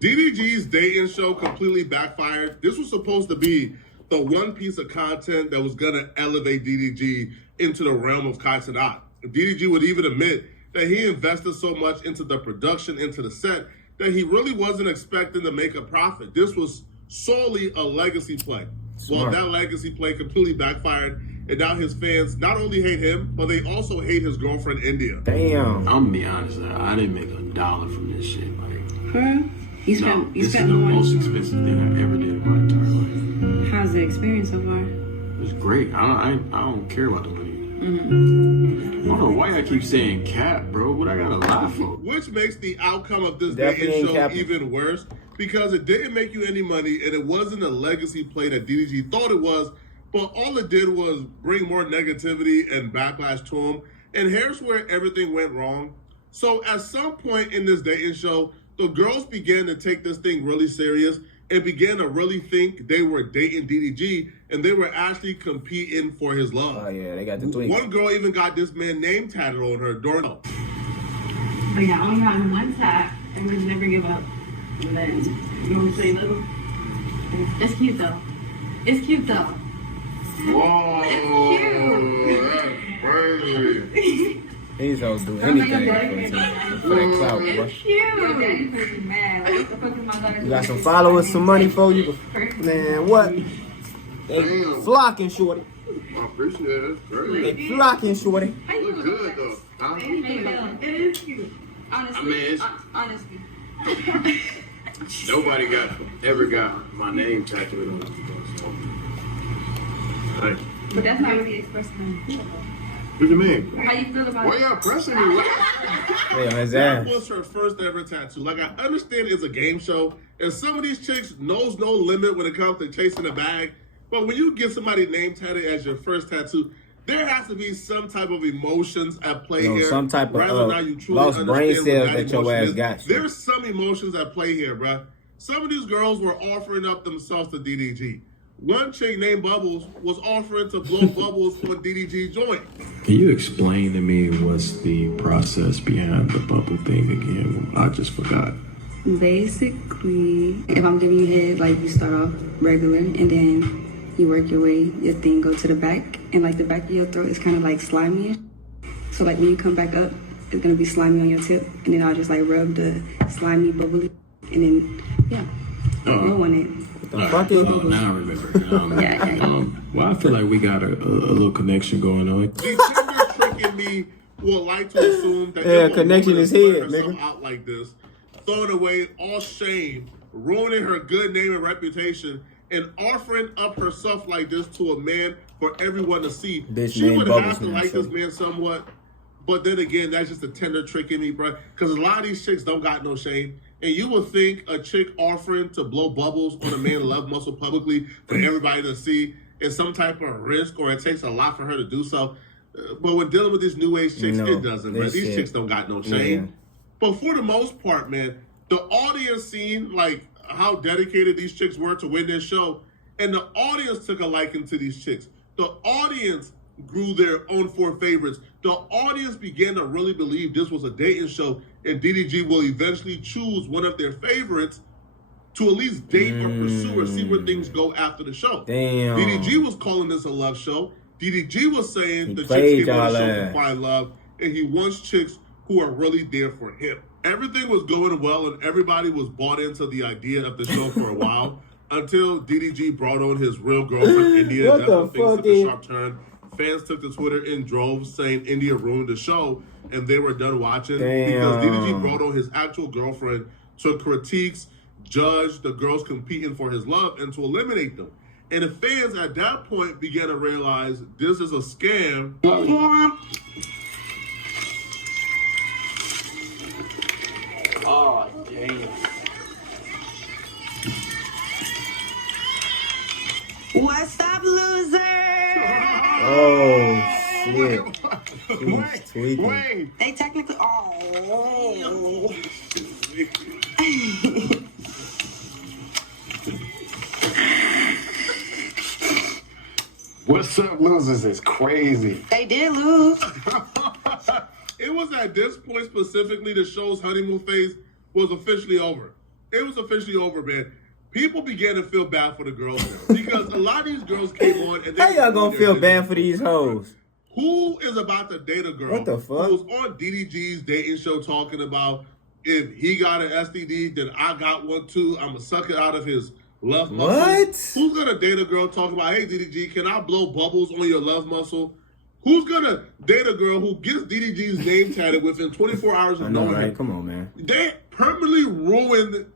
DDG's dating show completely backfired. This was supposed to be the one piece of content that was going to elevate DDG into the realm of content art. DDG would even admit that he invested so much into the production, into the set, that he really wasn't expecting to make a profit. This was solely a legacy play. Well, that legacy play completely backfired, and now his fans not only hate him, but they also hate his girlfriend, India. Damn. I'm gonna be honest, I didn't make $1 from this shit. Like, this is the most expensive thing I ever did in my entire life. How's the experience so far? It was great. I don't care about the money. I don't know why I keep saying cap, bro. What I gotta lie for? Which makes the outcome of this dating show even worse, because it didn't make you any money, and it wasn't a legacy play that DDG thought it was, but all it did was bring more negativity and backlash to him. And here's where everything went wrong. So at some point in this dating show, the girls began to take this thing really serious and began to really think they were dating DDG, and they were actually competing for his love. Oh yeah, they got the tweet. One girl even got this man name tatted on her during. But yeah, I only got one tap, and we never give up. And then you want to say little? It's cute though. It's cute though. Whoa, It's that's crazy. These hoes do anything for that clout, bro. It's cute. Mad. What the fuck is my daughter? You got some followers, some money for you. Man, what? They flocking, shorty. I appreciate it. Great. They flocking, shorty. Look good though. Huh? It is cute. Honestly. I mean, it's, honestly. nobody ever got my name tattooed on it. So. Like, But that's not really expressing. What do you mean? How you feel about Why it? y'all pressing me? Yeah, his That ass. was her first ever tattoo. Like, I understand it's a game show, and some of these chicks knows no limit when it comes to chasing a bag. But when you get somebody name tatted as your first tattoo, there has to be some type of emotions at play here. Some type rather of than how you truly lost brain understand cells what that your emotion ass is. got. There's some emotions at play here, bruh. Some of these girls were offering up themselves to DDG. One chick named Bubbles was offering to blow bubbles on DDG joint. can you explain to me what's the process behind the bubble thing again? I just forgot. Basically, if I'm giving you head, like you start off regular and then you work your way, your thing go to the back, and like the back of your throat is kind of like slimy. So like when you come back up, it's gonna be slimy on your tip, and then I'll just like rub the slimy bubbly, and then yeah, roll on it. Fuck it. Now I remember. Yeah. Well, I feel like we got a little connection going on. The Tinder trick in me will like to assume that Yeah, if a connection woman is putting here, herself nigga. out like this, throwing away all shame, ruining her good name and reputation, and offering up herself like this to a man for everyone to see, Bitch she named would Bubbles have to now, like so. this man somewhat. But then again, that's just a Tinder trick in me, bro. Because a lot of these chicks don't got no shame. And you would think a chick offering to blow bubbles on a man's love muscle publicly for everybody to see is some type of risk, or it takes a lot for her to do so. But when dealing with these new age chicks, No, it doesn't, bro. this These shit. chicks don't got no shame. Yeah. But for the most part, man, the audience seen like how dedicated these chicks were to win this show, and the audience took a liking to these chicks. The audience grew their own four favorites. The audience began to really believe this was a dating show, and DDG will eventually choose one of their favorites to at least date or pursue or see where things go after the show. Damn. DDG was calling this a love show. DDG was saying He the chicks played came on the y'all show to ass. find love, and he wants chicks who are really there for him. Everything was going well, and everybody was bought into the idea of the show for a while until DDG brought on his real girlfriend, India. What That's the when things fuck, took a dude? sharp turn. Fans took to Twitter in droves saying India ruined the show, and they were done watching because DDG Damn. brought on his actual girlfriend to critiques, judge the girls competing for his love, and to eliminate them. And the fans at that point began to realize this is a scam. Oh, damn. What's up, loser? Oh shit. He was tweaking. Wayne, They technically. Oh. What's up, losers? Is crazy. They did lose. it was at this point specifically the show's honeymoon phase was officially over. it was officially over, man, people began to feel bad for the girls because a lot of these girls came on and they How y'all gonna feel bad for these hoes? Who is about to date a girl What the fuck? who's on DDG's dating show talking about if he got an STD, then I got one too. I'm gonna suck it out of his love muscle. What? Who's gonna date a girl talking about, hey DDG, can I blow bubbles on your love muscle? Who's gonna date a girl who gets DDG's name tatted within 24 hours of I know, knowing right? him? Come on, man. They permanently ruined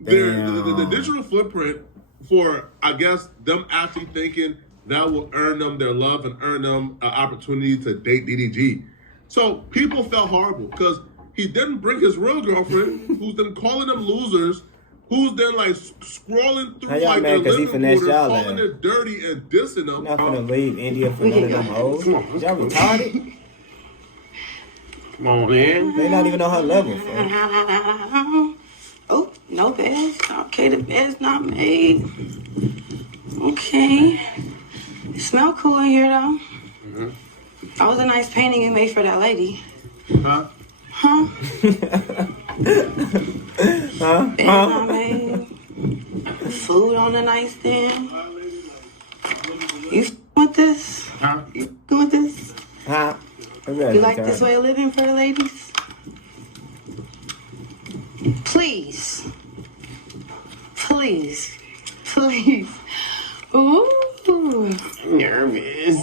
the digital footprint for, I guess, them actually thinking that will earn them their love and earn them an opportunity to date DDG. So people felt horrible because he didn't bring his real girlfriend, who's then calling them losers, who's then like scrolling through How y'all like mad their 'cause he living finessed quarters, y'all calling ass? it dirty and dissing them. Not gonna leave India for none of them hoes. Y'all retarded? Come on, man. They not even on her level, fam. Oh, no bed's. Okay, the bed's not made. Okay. It smell cool in here, though. Mm-hmm. That was a nice painting you made for that lady. Huh? Huh? Huh? Bed's not made. Food on the nightstand. You with this? Huh? You with this? Huh? You like this way of living for the ladies? Please. Please. Please. Ooh. Nervous.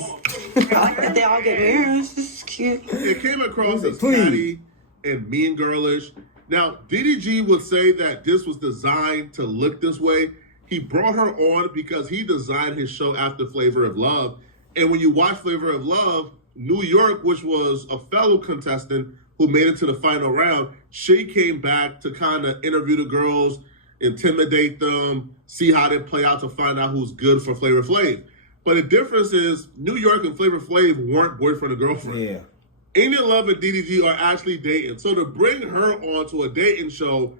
I like that they all get mirrors. This is cute. It came across as Please. catty and mean girlish. Now, DDG would say that this was designed to look this way. He brought her on because he designed his show after Flavor of Love. And when you watch Flavor of Love, New York, which was a fellow contestant who made it to the final round, she came back to kind of interview the girls, intimidate them, see how they play out to find out who's good for Flavor Flav. But the difference is New York and Flavor Flav weren't boyfriend and girlfriend. Yeah. Indian Love and DDG are actually dating. So to bring her onto a dating show,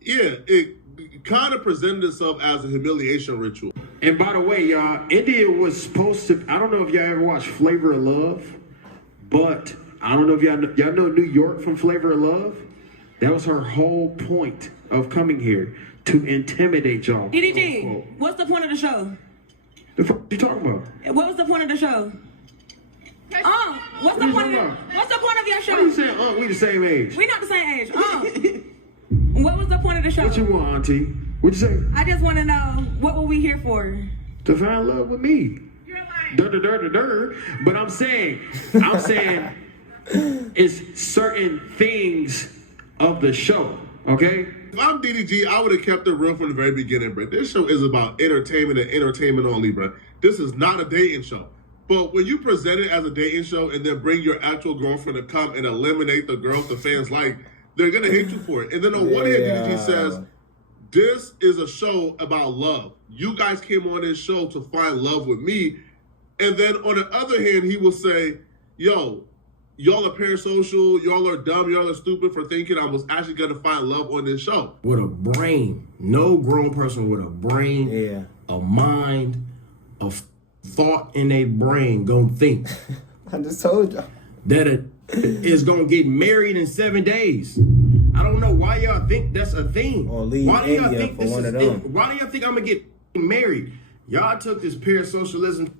yeah, it kind of presented itself as a humiliation ritual. And by the way, y'all, India was supposed to, I don't know if y'all ever watched Flavor of Love, but I don't know if y'all know New York from Flavor of Love? That was her whole point of coming here, to intimidate y'all. DDG, what's the point of the show? The fuck you talking about? What was the point of the show? What's the point of your What show? are you saying? We the same age. We not the same age. What was the point of the show? What you want, auntie? What you say? I just want to know, what were we here for? To find love with me. But I'm saying, it's certain things of the show, okay? If I'm DDG, I would have kept it real from the very beginning, bro. This show is about entertainment and entertainment only, bro. This is not a dating show. But when you present it as a dating show and then bring your actual girlfriend to come and eliminate the girls the fans like, they're going to hate you for it. And then on one hand, DDG says, this is a show about love. You guys came on this show to find love with me. And then on the other hand, he will say, yo, y'all are parasocial, y'all are dumb, y'all are stupid for thinking I was actually going to find love on this show. With a brain. No grown person with a brain, a mind, a thought in a brain gonna think. I just told y'all. That it is gonna get married in 7 days. I don't know why y'all think that's a thing. Or leave why do y'all India think for this one is of them. Why do y'all think I'm gonna get married? Y'all took this parasocialism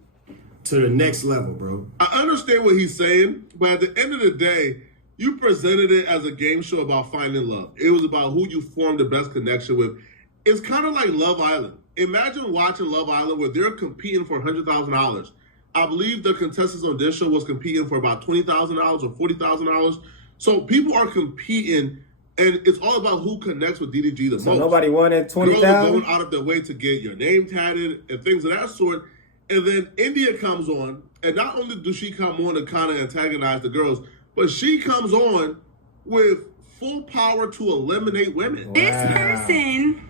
to the next level, bro. I understand what he's saying, but at the end of the day, you presented it as a game show about finding love. It was about who you formed the best connection with. It's kind of like Love Island. Imagine watching Love Island where they're competing for $100,000. I believe the contestants on this show was competing for about $20,000 or $40,000. So people are competing, and it's all about who connects with DDG the most. So nobody wanted Girls are 20,000? going out of their way to get your name tatted and things of that sort. And then India comes on, and not only does she come on to kind of antagonize the girls, but she comes on with full power to eliminate women. This person,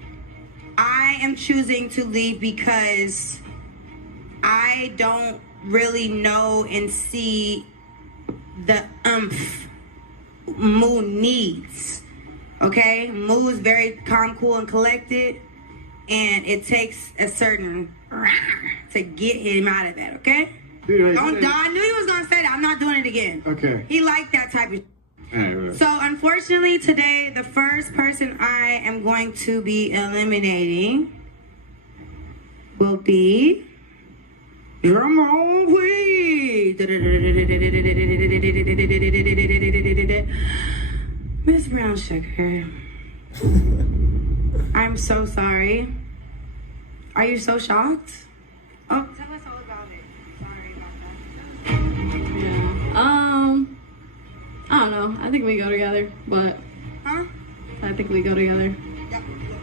I am choosing to leave because I don't really know and see the Moo needs. Okay? Moo is very calm, cool, and collected, and it takes a certain to get him out of that, okay? Dude, I knew he was gonna say that. I'm not doing it again. Okay. He liked that type of Right. So unfortunately today, the first person I am going to be eliminating will be drumroll please, Miss Brown Sugar. I'm so sorry. Are you so shocked? Oh, tell us all about it. Sorry about that. I don't know. I think we go together, but Huh? I think we go together.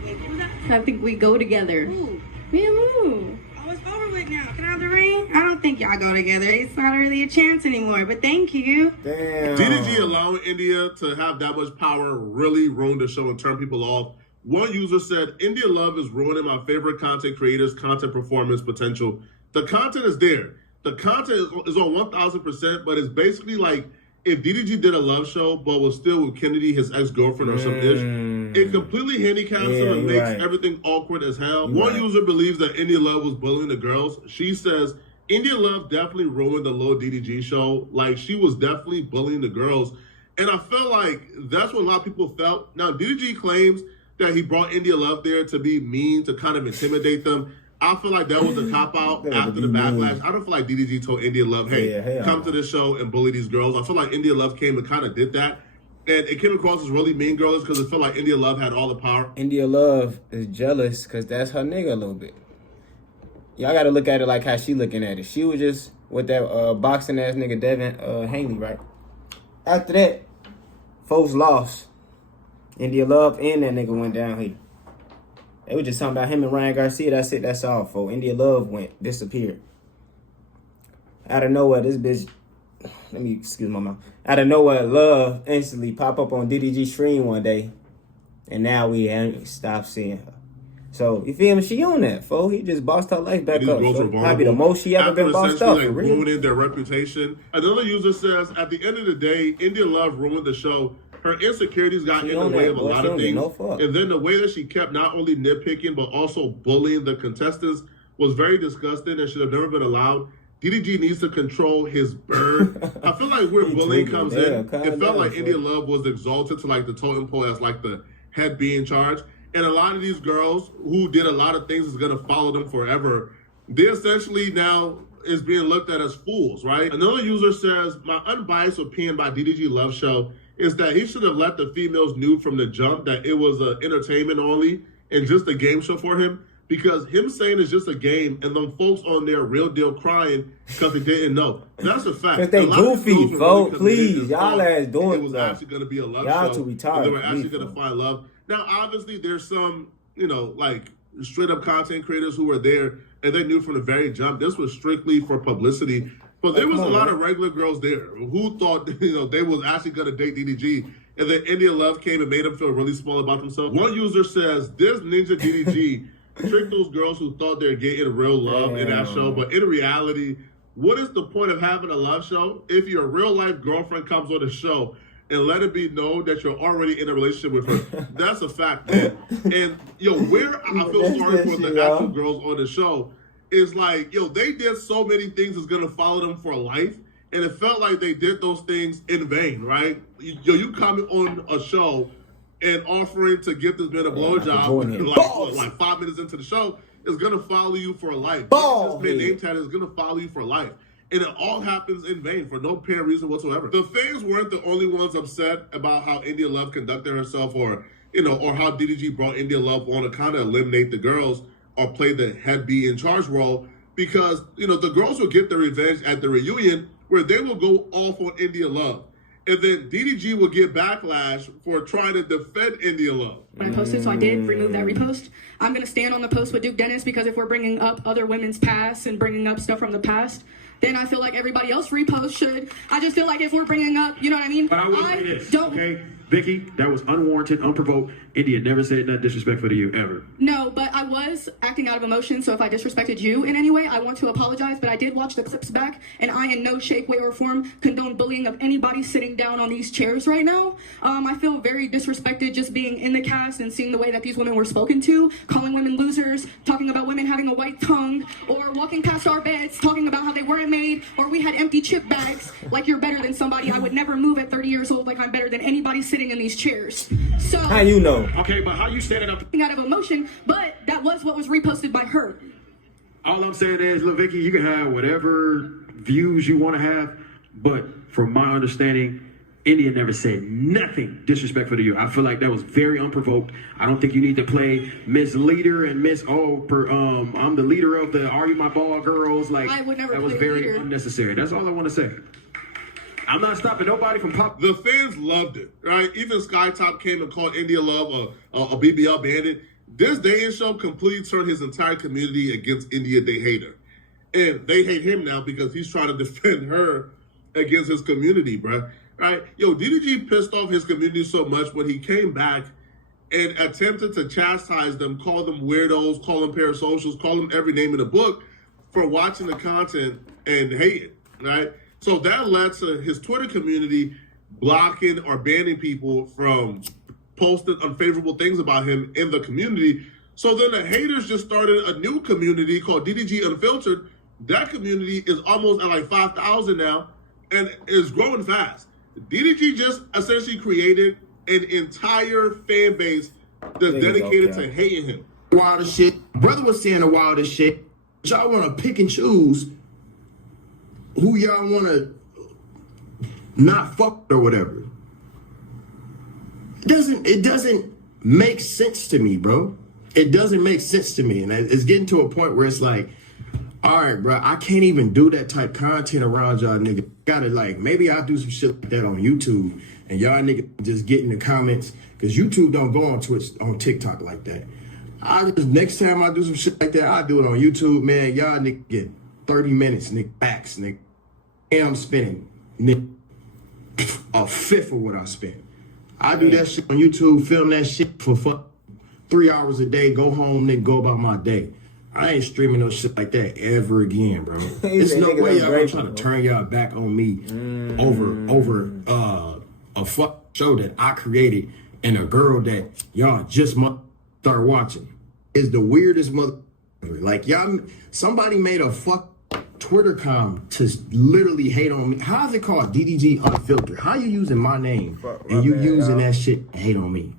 Wait, who's that? I think we go together. Ooh. Me and Moo. Oh, it's over with now. Can I have the ring? I don't think y'all go together. It's not really a chance anymore, but thank you. Damn. DDG allowing India to have that much power really ruined the show and turned people off. One user said, India Love is ruining my favorite content creators' content performance potential. The content is there. The content is on 1,000%, but it's basically like if DDG did a love show, but was still with Kennedy, his ex-girlfriend or some ish, it completely handicaps him and makes everything awkward as hell. One user believes that India Love was bullying the girls. She says, India Love definitely ruined the Lil DDG show. Like, she was definitely bullying the girls. And I feel like that's what a lot of people felt. Now, DDG claims that he brought India Love there to be mean, to kind of intimidate them. I feel like that was a cop-out after the backlash. I don't feel like DDG told India Love, hey, come to this show and bully these girls. I feel like India Love came and kind of did that. And it came across as really mean girls because it felt like India Love had all the power. India Love is jealous because that's her nigga a little bit. Y'all got to look at it like how she looking at it. She was just with that boxing-ass nigga Devin Haney, right? After that, folks lost. India Love and that nigga went down here. They were just talking about him and Ryan Garcia. That's it. That's all, folks. India Love disappeared. Out of nowhere, this bitch... Let me excuse my mouth. Out of nowhere, Love instantly pop up on DDG stream one day. And now we haven't stopped seeing her. So, you feel me? She on that, folks. He just bossed her life back up. Might be the most she ever been bossed up, for real. Ruining their reputation. Another user says, at the end of the day, India Love ruined the show. Her insecurities got in the way of a lot of things. And then the way that she kept not only nitpicking, but also bullying the contestants was very disgusting and should have never been allowed. DDG needs to control his bird. I feel like where bullying comes in, it felt like India Love was exalted to like the totem pole as like the head be in charge. And a lot of these girls who did a lot of things is going to follow them forever. They essentially now is being looked at as fools, right? Another user says, my unbiased opinion by DDG Love Show is that he should have let the females know from the jump that it was entertainment only and just a game show for him. Because him saying it's just a game and them folks on there real deal crying because they didn't know. That's a fact. Because they goofy, folks. Please, y'all ass doing it was actually going to be a love y'all show. Too retarded. They were actually going to find love. Now, obviously, there's some, like straight up content creators who were there and they knew from the very jump this was strictly for publicity. But there was a lot of regular girls there who thought, they was actually going to date DDG. And then India Love came and made them feel really small about themselves. One user says, this ninja DDG tricked those girls who thought they're getting real love in that show. But in reality, what is the point of having a love show if your real life girlfriend comes on the show and let it be known that you're already in a relationship with her? That's a fact, man. And, where I feel sorry for the actual girls on the show is like, they did so many things that's going to follow them for life. And it felt like they did those things in vain, right? You coming on a show and offering to give this man a blowjob like 5 minutes into the show is going to follow you for life. This man name tag is going to follow you for life. And it all happens in vain for no apparent reason whatsoever. The fans weren't the only ones upset about how India Love conducted herself or how DDG brought India Love on to kind of eliminate the girls or play the head be in charge role because, the girls will get their revenge at the reunion where they will go off on India Love. And then DDG will get backlash for trying to defend India Love. When I posted, so I did remove that repost. I'm going to stand on the post with Duke Dennis because if we're bringing up other women's past and bringing up stuff from the past, then I feel like everybody else repost should. I just feel like if we're bringing up, you know what I mean? But I will say this, okay? Vicky, that was unwarranted, unprovoked. India never said nothing disrespectful to you, ever. No, but I was acting out of emotion, so if I disrespected you in any way, I want to apologize, but I did watch the clips back, and I in no shape, way, or form condone bullying of anybody sitting down on these chairs right now. I feel very disrespected just being in the cast and seeing the way that these women were spoken to, calling women losers, talking about women having a white tongue, or walking past our beds, talking about how they weren't made, or we had empty chip bags, like you're better than somebody. I would never move at 30 years old like I'm better than anybody sitting in these chairs. So How you know? Okay, but how you standing up? out of emotion, but that was what was reposted by her. All I'm saying is, Lil Vicky, you can have whatever views you want to have, but from my understanding, India never said nothing disrespectful to you. I feel like that was very unprovoked. I don't think you need to play Miss Leader and Miss I'm the leader of the Are You My Ball Girls. Like, I would never that was play very leader. unnecessary. That's all I want to say. I'm not stopping nobody from pop. The fans loved it, right? Even Skytop came and called India Love a BBL bandit. This dating show completely turned his entire community against India. They hate her. And they hate him now because he's trying to defend her against his community, bruh. Right? Yo, DDG pissed off his community so much when he came back and attempted to chastise them, call them weirdos, call them parasocials, call them every name in the book for watching the content and hating, right? So that led to his Twitter community blocking or banning people from posting unfavorable things about him in the community. So then the haters just started a new community called DDG Unfiltered. That community is almost at like 5,000 now and is growing fast. DDG just essentially created an entire fan base that's dedicated to hating him. Wildest shit. Brother was saying the wildest shit. Y'all want to pick and choose who y'all want to not fuck or whatever. It doesn't make sense to me, bro. It doesn't make sense to me. And it's getting to a point where it's like, all right, bro, I can't even do that type content around y'all niggas. Gotta like, maybe I'll do some shit like that on YouTube and y'all niggas just get in the comments because YouTube don't go on Twitch, on TikTok like that. Next time I do some shit like that, I'll do it on YouTube, man. Y'all niggas get 30 minutes, nigga, backs, nigga. And I'm spending, nigga, a fifth of what I spent. I do that shit on YouTube, film that shit for 3 hours a day, go home, nigga, go about my day. I ain't streaming no shit like that ever again, bro. There's no way y'all gonna try to turn y'all back on me over a fuck show that I created and a girl that y'all just start watching. Is the weirdest mother. Like y'all, somebody made a fuck Twitter com to literally hate on me. How is it called DDG Unfiltered? How you using my name and you using that shit to hate on me?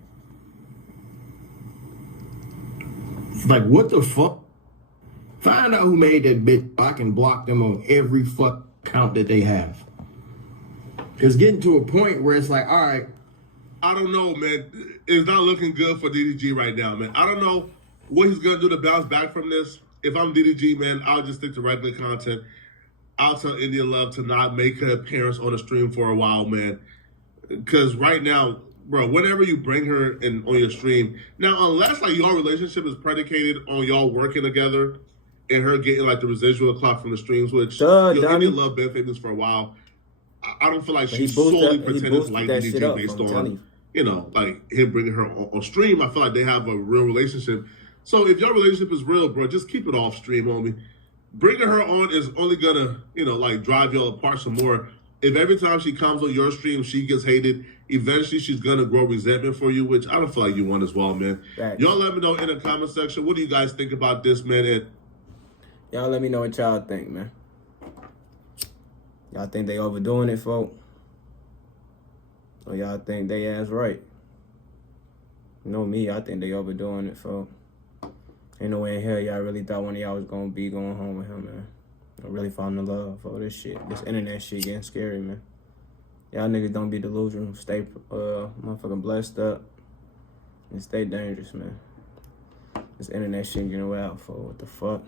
Like what the fuck? Find out who made that bitch. I can block them on every fuck account that they have. It's getting to a point where it's like, all right. I don't know, man. It's not looking good for DDG right now, man. I don't know what he's going to do to bounce back from this. If I'm DDG, man, I'll just stick to regular content. I'll tell India Love to not make her appearance on the stream for a while, man. Because right now, bro, whenever you bring her in on your stream, now, unless like your relationship is predicated on y'all working together, and her getting like the residual clock from the streams, which India Love been famous for a while. I don't feel like she's solely pretending to like DDG based on, you know, like him bringing her on stream. I feel like they have a real relationship. So if your relationship is real, bro, just keep it off stream, homie. Bringing her on is only gonna, you know, like drive y'all apart some more. If every time she comes on your stream, she gets hated, eventually she's gonna grow resentment for you, which I don't feel like you want as well, man. Right. Y'all let me know in the comment section. What do you guys think about this, man? And y'all let me know what y'all think, man. Y'all think they overdoing it, folk? Or y'all think they ass right? You know me, I think they overdoing it, folk. Ain't no way in hell y'all really thought one of y'all was gonna be going home with him, man. I really found the love for this shit. This internet shit getting scary, man. Y'all niggas don't be delusional. Stay motherfucking blessed up. And stay dangerous, man. This internet shit getting wild, for what the fuck?